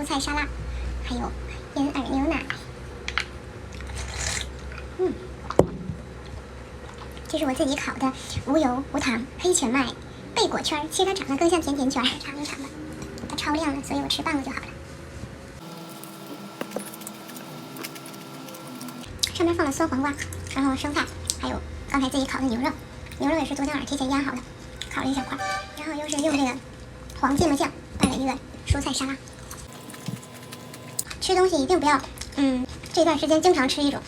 蔬菜沙拉，还有银耳牛奶。这是我自己烤的无油无糖黑全麦贝果圈，其实它长得更像甜甜圈，尝一尝吧。它超亮了，所以我吃半个就好了。上面放了酸黄瓜，然后生菜，还有刚才自己烤的牛肉，牛肉也是昨天晚上提前腌好的，烤了一小块，然后又是用这个黄芥末酱拌了一个蔬菜沙拉。吃东西一定不要，这段时间经常吃一种，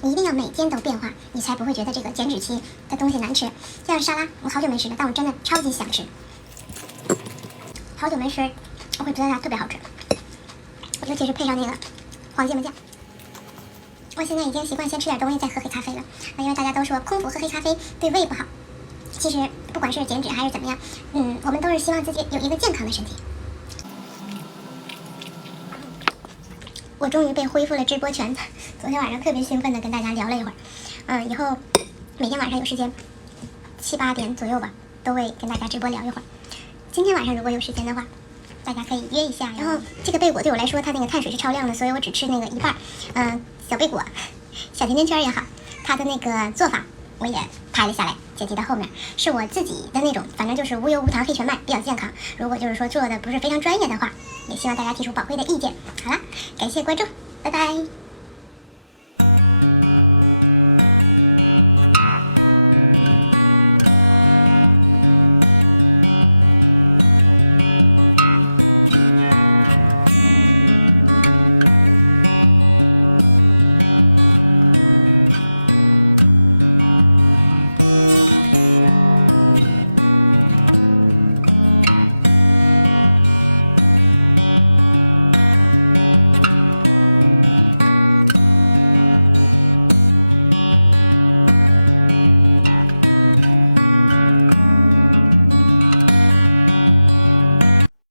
你一定要每天都变化，你才不会觉得这个减脂期的东西难吃。就像是沙拉，我好久没吃了，但我真的超级想吃，好久没吃，我会觉得它特别好吃，尤其是配上那个黄芥末酱。我现在已经习惯先吃点东西再喝黑咖啡了，因为大家都说空腹喝黑咖啡对胃不好。其实不管是减脂还是怎么样，我们都是希望自己有一个健康的身体。我终于被恢复了直播权，昨天晚上特别兴奋的跟大家聊了一会儿，以后每天晚上有时间7、8点左右吧，都会跟大家直播聊一会儿。今天晚上如果有时间的话，大家可以约一下。然后这个贝果对我来说，它那个碳水是超量的，所以我只吃那个一半。小贝果、小甜甜圈也好，它的那个做法我也拍了下来，剪辑到后面，是我自己的那种，反正就是无油无糖黑全麦，比较健康。如果就是说做的不是非常专业的话，也希望大家提出宝贵的意见。好了，感谢关注，拜拜。